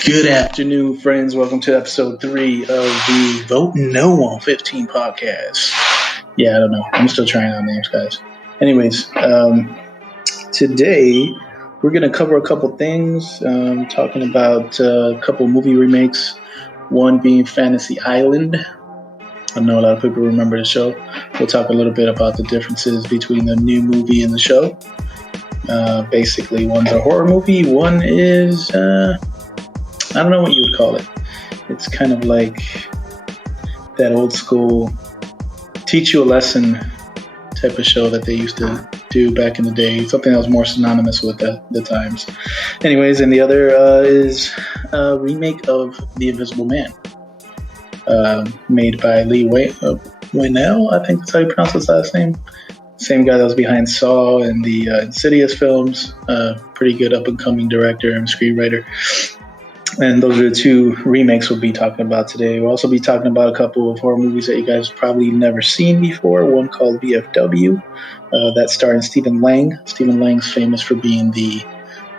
Good afternoon, friends. Welcome to episode 3 of the Vote No on 15 podcast. Yeah, I don't know. I'm still trying out names, guys. Anyways, today we're going to cover a couple things, talking about a couple movie remakes, one being Fantasy Island. I know a lot of people remember the show. We'll talk a little bit about the differences between the new movie and the show. Basically, one's a horror movie, one is... I don't know what you would call it. It's kind of like that old school teach you a lesson type of show that they used to do back in the day. Something that was more synonymous with the times. Anyways, and the other is a remake of The Invisible Man, made by Lee Winnell. I think that's how you pronounce his last name. Same guy that was behind Saw and the Insidious films. Pretty good up-and-coming director and screenwriter. And those are the two remakes we'll be talking about today. We'll also be talking about a couple of horror movies that you guys probably never seen before. One called VFW, that's starring Stephen Lang. Stephen Lang's famous for being the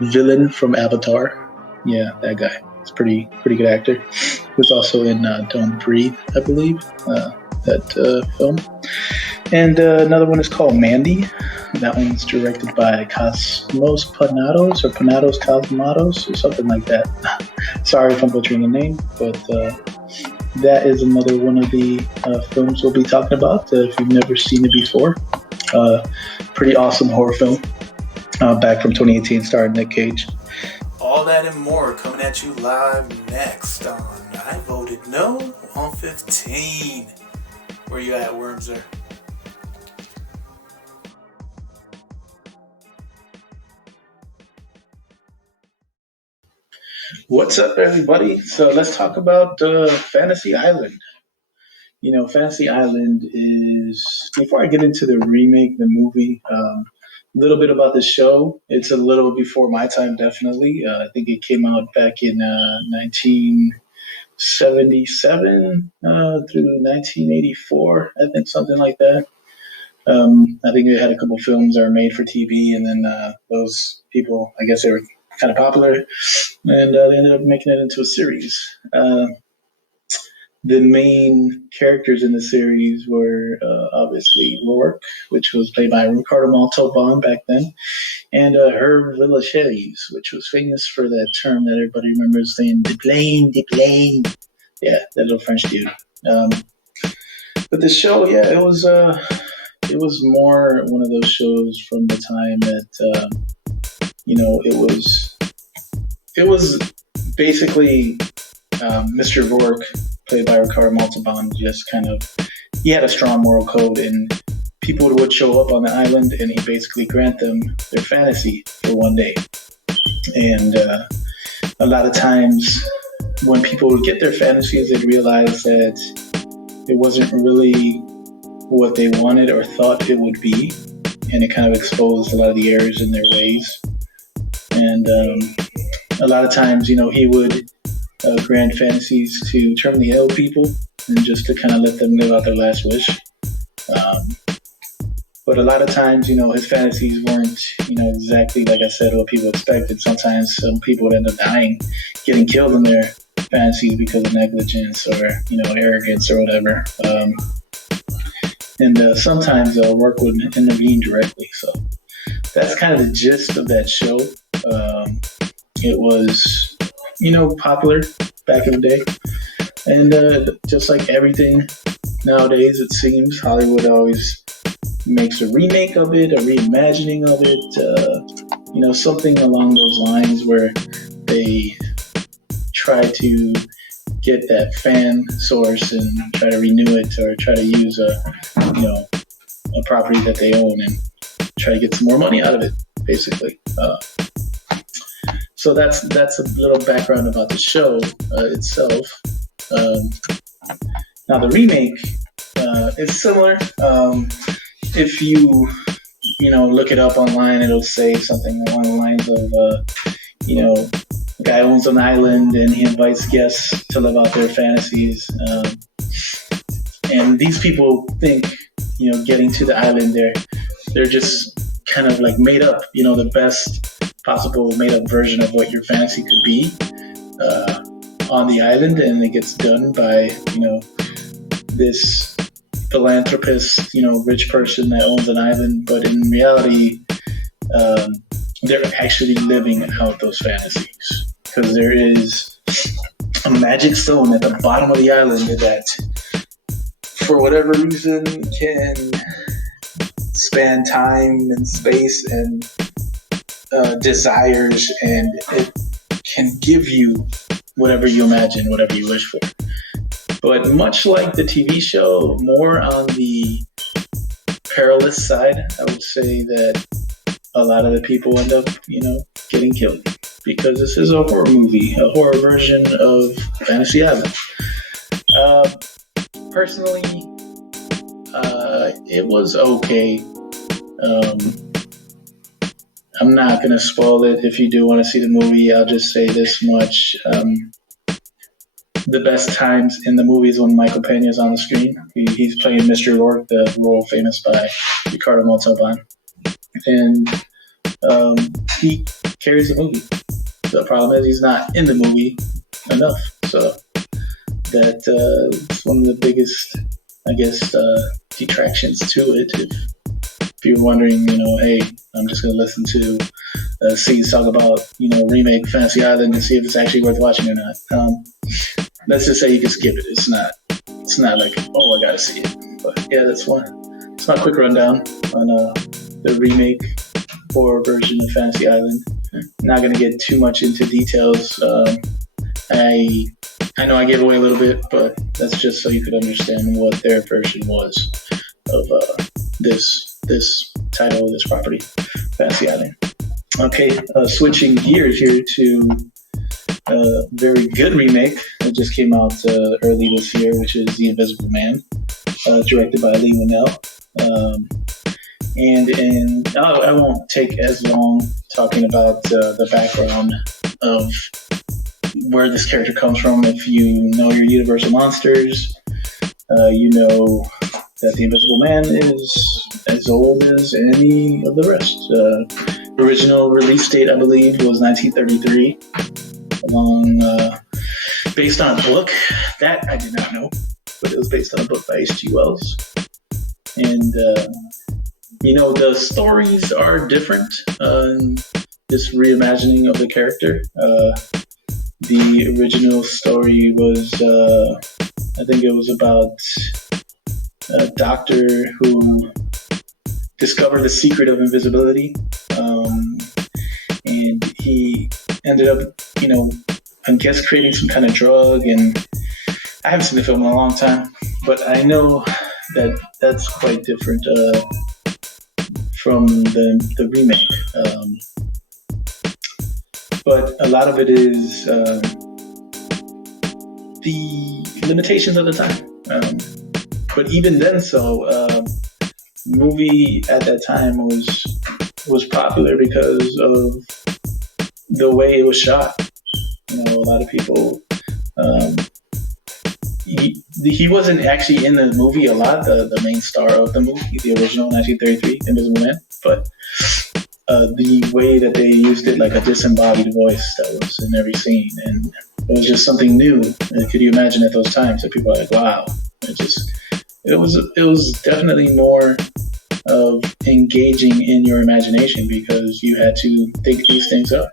villain from Avatar. Yeah, that guy. He's a pretty good actor. He was also in Don't Breathe, I believe, that film. And another one is called Mandy. That one's directed by Cosmos Panados, or Panados Cosmatos, or something like that. Sorry if I'm butchering the name, but that is another one of the films we'll be talking about. If you've never seen it before, pretty awesome horror film, back from 2018, starring Nick Cage. All that and more coming at you live next on I Voted No on 15. Where you at, Wormser? What's up, everybody? So let's talk about Fantasy Island. You know, Fantasy Island is, before I get into the remake, the movie, a little bit about the show. It's a little before my time, definitely. I think it came out back in 1977 through 1984, I think, something like that. I think they had a couple films that were made for TV, and then those people, I guess they were kind of popular, and they ended up making it into a series. The main characters in the series were obviously Rourke, which was played by Ricardo Montalban back then, and Herb Villechaize, which was famous for that term that everybody remembers saying, de plane. Yeah, that little French dude. But the show, yeah, it was more one of those shows from the time that, it was basically Mr. Rourke, played by Ricardo Montalban, just kind of, he had a strong moral code, and people would show up on the island, and he basically grant them their fantasy for one day. And a lot of times when people would get their fantasies, they'd realize that it wasn't really what they wanted or thought it would be, and it kind of exposed a lot of the errors in their ways. And a lot of times, he would grant fantasies to terminally ill people, and just to kind of let them live out their last wish. But a lot of times, his fantasies weren't, exactly, like I said, what people expected. Sometimes some people would end up dying, getting killed in their fantasies because of negligence or, arrogance or whatever. And sometimes work would intervene directly. So that's kind of the gist of that show. It was, popular back in the day. And just like everything nowadays, it seems, Hollywood always makes a remake of it, a reimagining of it, something along those lines where they try to get that fan source and try to renew it, or try to use a property that they own and try to get some more money out of it, basically. So that's a little background about the show itself. Now the remake is similar. If you look it up online, it'll say something along the lines of a guy owns an island and he invites guests to live out their fantasies. And these people think, getting to the island, they're just kind of like made up, the best possible made up version of what your fantasy could be. uh, on the island, and it gets done by this philanthropist, rich person that owns an island. But in reality, um, they're actually living out those fantasies because there is a magic stone at the bottom of the island that, for whatever reason, can span time and space and desires, and it can give you whatever you imagine, whatever you wish for. But much like the TV show, more on the perilous side, I would say that a lot of the people end up, getting killed because this is a horror movie, a horror version of Fantasy Island. Personally, it was okay. I'm not going to spoil it. If you do want to see the movie, I'll just say this much. The best times in the movie is when Michael Pena is on the screen. He's playing Mr. Rourke, the role famous by Ricardo Montalban. And he carries the movie. The problem is he's not in the movie enough. So that's one of the biggest, I guess, detractions to it. If you're wondering, hey, I'm just going to listen to C's talk about, remake Fantasy Island and see if it's actually worth watching or not. Let's just say you can skip it. It's not like, oh, I got to see it. But yeah, that's one. It's not a quick rundown on the remake horror version of Fantasy Island. Not going to get too much into details. I know I gave away a little bit, but that's just so you could understand what their version was of this title of this property, Fantasy Island. Okay, switching gears here to a very good remake that just came out early this year, which is The Invisible Man, directed by Lee Winnell. And I won't take as long talking about the background of where this character comes from. If you know your Universal monsters, you know that the Invisible Man is as old as any of the rest. Original release date, I believe, was 1933, based on a book. That I did not know, but it was based on a book by H.G. Wells. And, the stories are different. This reimagining of the character. The original story was, I think it was about a doctor who discovered the secret of invisibility. And he ended up, I guess creating some kind of drug. And I haven't seen the film in a long time, but I know that that's quite different from the remake. But a lot of it is the limitations of the time. But even then, movie at that time was popular because of the way it was shot. A lot of people. He wasn't actually in the movie a lot, the main star of the movie, the original 1933 Invisible Man, but the way that they used it, like a disembodied voice that was in every scene, and it was just something new. And could you imagine at those times that people were like, wow, it was definitely more of engaging in your imagination because you had to think these things up.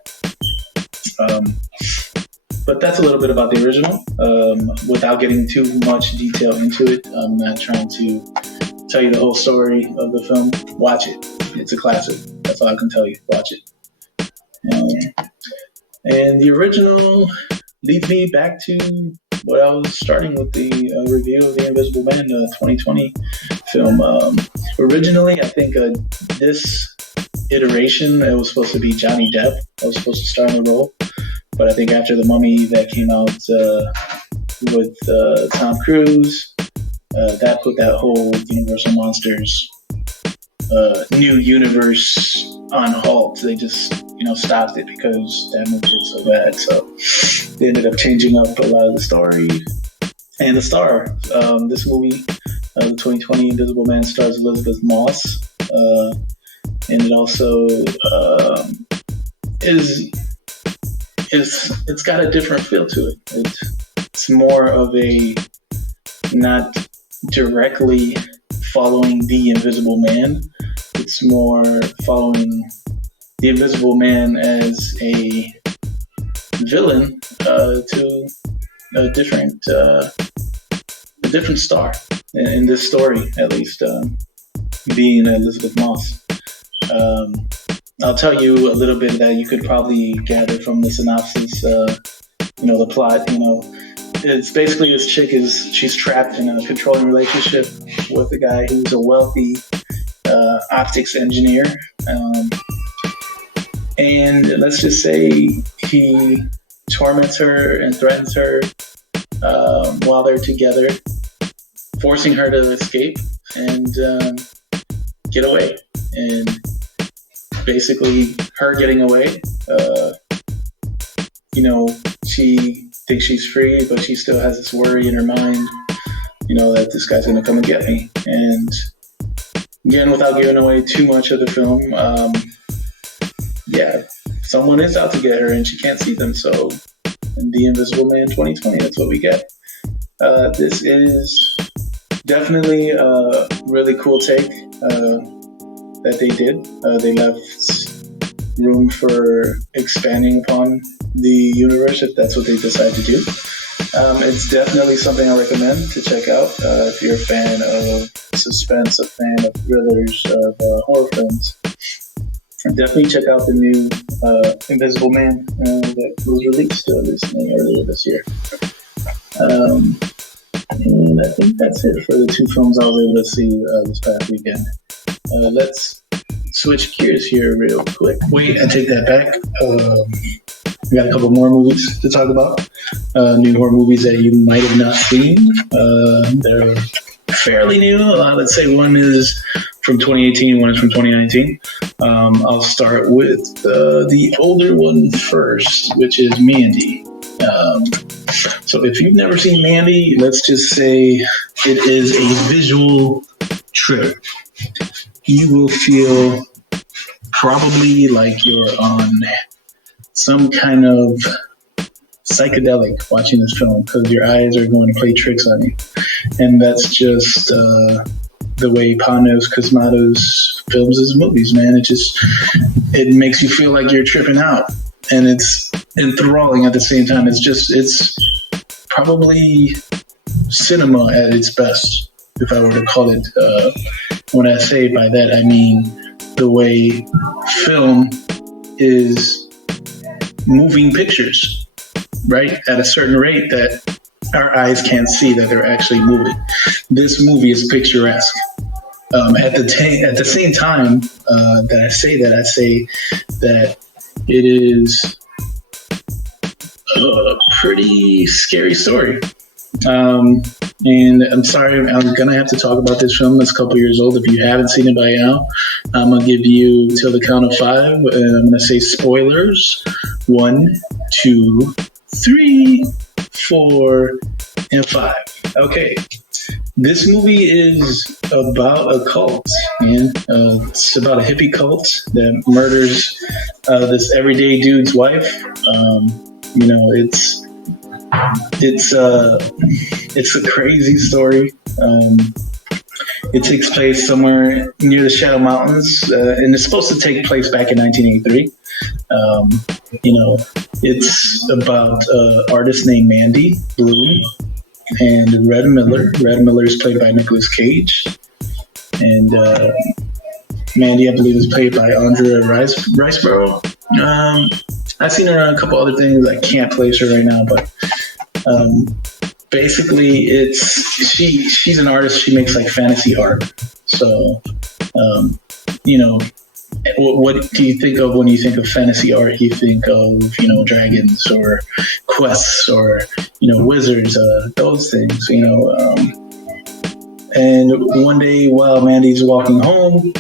But that's a little bit about the original. Without getting too much detail into it, I'm not trying to tell you the whole story of the film. Watch it. It's a classic. That's all I can tell you. Watch it. And the original leads me back to what I was starting with the review of The Invisible Man, the 2020 film. Originally, I think this iteration, it was supposed to be Johnny Depp. I was supposed to star in the role. But I think after The Mummy that came out with Tom Cruise, that put that whole Universal Monsters new universe on halt. They just, stopped it because that movie did so bad. So they ended up changing up a lot of the story. And the star, this movie, the 2020 Invisible Man, stars Elizabeth Moss. And it also is it's got a different feel to it. It's more of a not directly following the Invisible Man. It's more following the Invisible Man as a villain to a different star in this story, at least, being Elizabeth Moss. Um, I'll tell you a little bit that you could probably gather from the synopsis. The plot. It's basically this chick she's trapped in a controlling relationship with a guy who's a wealthy optics engineer, and let's just say he torments her and threatens her while they're together, forcing her to escape and get away. And basically, her getting away, she thinks she's free, but she still has this worry in her mind, that this guy's going to come and get me. And again, without giving away too much of the film, someone is out to get her and she can't see them. So, in The Invisible Man 2020, that's what we get. This is definitely a really cool take that they did. They left room for expanding upon the universe if that's what they decide to do. It's definitely something I recommend to check out if you're a fan of suspense, a fan of thrillers, of horror films. Definitely check out the new Invisible Man that was released recently earlier this year. And I think that's it for the two films I was able to see this past weekend. Let's switch gears here real quick. Wait, I take that back. We got a couple more movies to talk about. New horror movies that you might have not seen. They're fairly new. Let's say one is from 2018, one is from 2019. I'll start with the older one first, which is Mandy. So if you've never seen Mandy, let's just say it is a visual trip. You will feel probably like you're on some kind of psychedelic watching this film because your eyes are going to play tricks on you. And that's just the way Panos Cosmatos films his movies, man. It makes you feel like you're tripping out. And it's enthralling at the same time. It's probably cinema at its best, if I were to call it. When I say by that, I mean the way film is moving pictures, right? At a certain rate that our eyes can't see that they're actually moving. This movie is picturesque. At the same time that I say that it is a pretty scary story. And I'm sorry, I'm going to have to talk about this film. It's a couple years old. If you haven't seen it by now, I'm going to give you till the count of 5. And I'm going to say spoilers. 1, 2, 3, 4, and 5. Okay. This movie is about a cult, man. It's about a hippie cult that murders this everyday dude's wife. It's a crazy story. It takes place somewhere near the Shadow Mountains, and it's supposed to take place back in 1983. It's about an artist named Mandy Bloom and Red Miller. Red Miller is played by Nicolas Cage, and Mandy, I believe, is played by Andrea Riceborough. I've seen her on a couple other things. I can't place her right now, but basically, she's an artist. She makes like fantasy art. So, what do you think of when you think of fantasy art? You think of dragons or quests or wizards, those things. And one day while Mandy's walking home,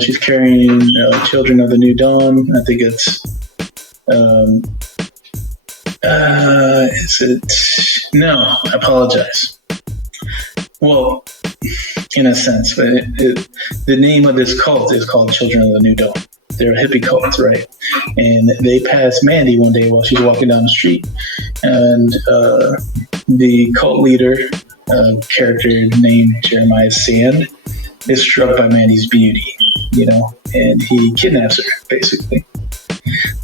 she's carrying Children of the New Dawn. I think it's. Is it? No, I apologize. Well, in a sense, but the name of this cult is called Children of the New Dawn. They're a hippie cult, right? And they pass Mandy one day while she's walking down the street, and the cult leader, character named Jeremiah Sand, is struck by Mandy's beauty, and he kidnaps her, basically.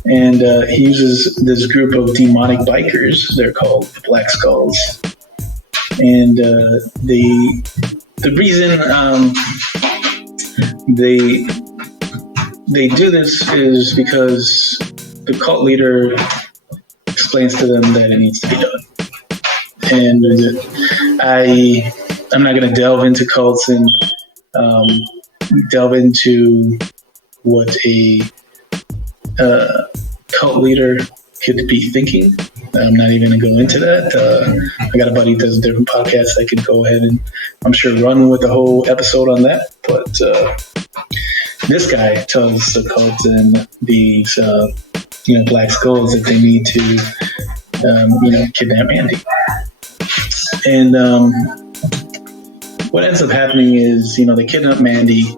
And he uses this group of demonic bikers. They're called the Black Skulls. And the reason they do this is because the cult leader explains to them that it needs to be done. And I'm not going to delve into cults and delve into what a cult leader could be thinking. I'm not even going to go into that. I got a buddy who does a different podcast that can go ahead and, I'm sure, run with the whole episode on that. But this guy tells the cult and these, Black Skulls that they need to, kidnap Mandy. And what ends up happening is, they kidnap Mandy.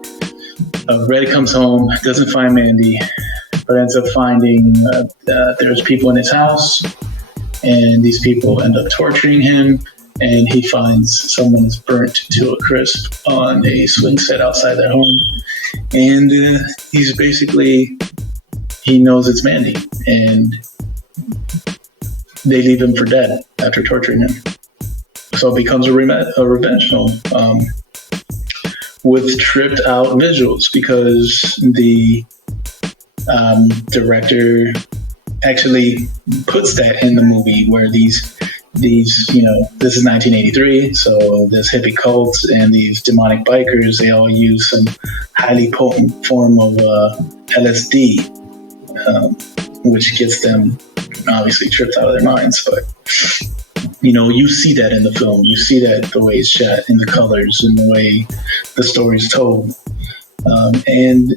Red comes home, doesn't find Mandy, but ends up finding there's people in his house, and these people end up torturing him, and he finds someone is burnt to a crisp on a swing set outside their home, and he knows it's Mandy, and they leave him for dead after torturing him. So it becomes a revenge film with tripped out visuals, because the director actually puts that in the movie, where these this is 1983, so this hippie cult and these demonic bikers, they all use some highly potent form of LSD, which gets them obviously tripped out of their minds. But you see that in the film. You see that the way it's shot, in the colors, and the way the story's told. And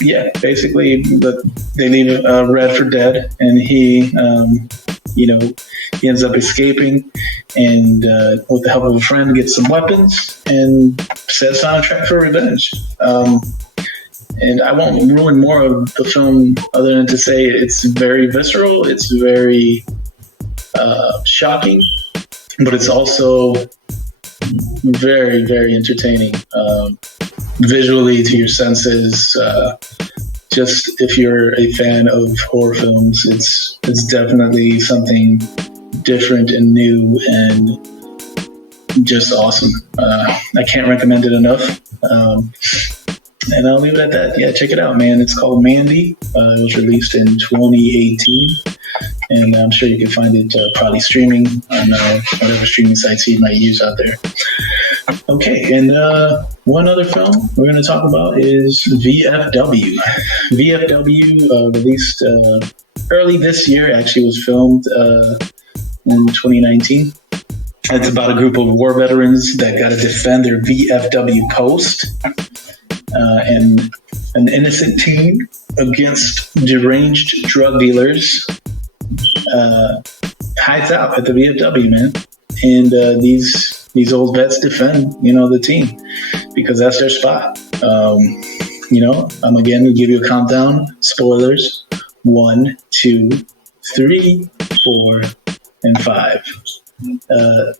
yeah, basically, they leave Red for dead, and he ends up escaping, and with the help of a friend, gets some weapons and sets on a track for revenge. And I won't ruin more of the film other than to say it's very visceral, it's very shocking, but it's also very, very entertaining. Visually, to your senses, just if you're a fan of horror films, it's definitely something different and new and just awesome. I can't recommend it enough. And I'll leave it at that. Yeah, check it out, man. It's called Mandy. It was released in 2018. And I'm sure you can find it probably streaming on whatever streaming sites you might use out there. Okay, and one other film we're going to talk about is VFW. VFW released early this year, actually was filmed in 2019. It's about a group of war veterans that got to defend their VFW post and an innocent teen against deranged drug dealers. Hides out at the VFW, man, and these old vets defend, the team, because that's their spot. I'm again going to give you a countdown. Spoilers: 1, 2, 3, 4, and 5.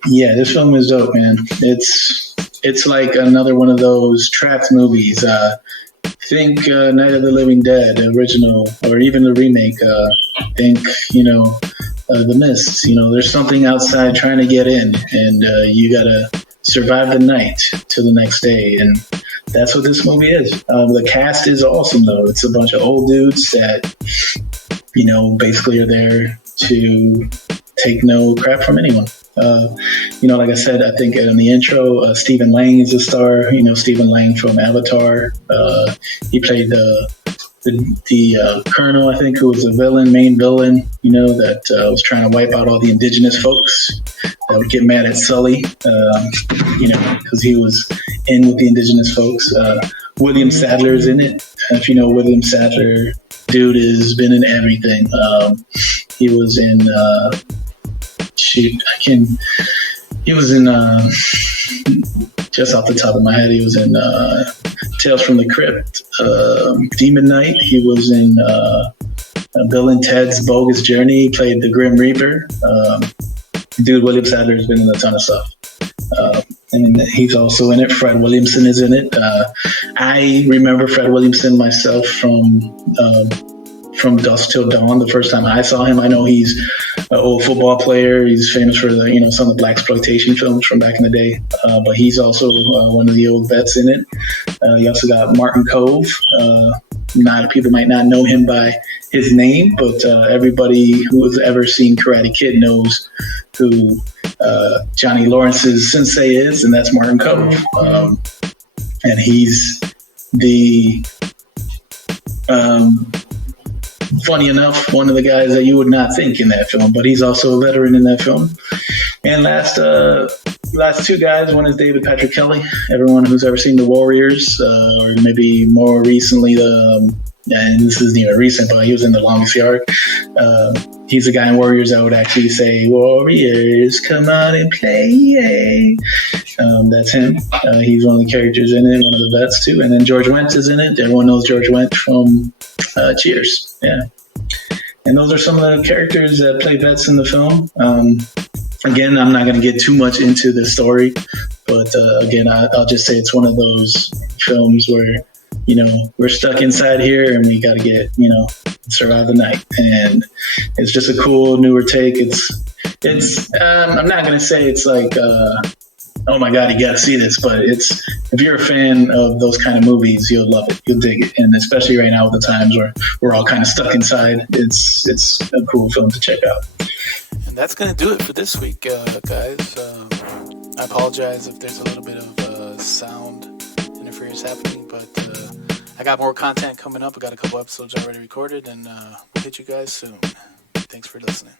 Yeah, this film is dope, man. It's like another one of those trapped movies. Think Night of the Living Dead, the original, or even the remake. Think, The Mist. There's something outside trying to get in, and you gotta survive the night till the next day, and that's what this movie is. The cast is awesome, though. It's a bunch of old dudes that, basically are there to take no crap from anyone. Like I said, I think in the intro, Stephen Lang is a star. Stephen Lang from Avatar. He played the colonel, I think, who was the main villain, that was trying to wipe out all the indigenous folks that would get mad at Sully, because he was in with the indigenous folks. William Sadler's in it. If you know William Sadler, dude has been in everything. He was in, just off the top of my head, he was in Tales from the Crypt, Demon Knight. He was in Bill and Ted's Bogus Journey. He played the Grim Reaper. Dude, William Sadler has been in a ton of stuff. And he's also in it. Fred Williamson is in it. I remember Fred Williamson myself from Dusk Till Dawn. The first time I saw him, I know he's an old football player. He's famous for some of the blaxploitation films from back in the day. But he's also one of the old vets in it. You also got Martin Cove. People might not know him by his name, but everybody who has ever seen Karate Kid knows who Johnny Lawrence's sensei is, and that's Martin Cove. And he's the funny enough, one of the guys that you would not think in that film, but he's also a veteran in that film. And last two guys, one is David Patrick Kelly. Everyone who's ever seen The Warriors, or maybe more recently and this isn't even recent, but he was in The Longest Yard. He's a guy in Warriors that would actually say, "Warriors, come on and play." That's him. He's one of the characters in it, one of the vets too. And then George Wendt is in it. Everyone knows George Wendt from Cheers. Yeah. And those are some of the characters that play vets in the film. Again, I'm not going to get too much into the story, but again, I'll just say it's one of those films where, we're stuck inside here and we got to survive the night. And it's just a cool, newer take. I'm not going to say it's like, oh my God, you got to see this, but if you're a fan of those kind of movies, you'll love it. You'll dig it. And especially right now with the times where we're all kind of stuck inside, it's a cool film to check out. And that's going to do it for this week, guys. I apologize if there's a little bit of sound interference happening, but I got more content coming up. I got a couple episodes already recorded, and we'll hit you guys soon. Thanks for listening.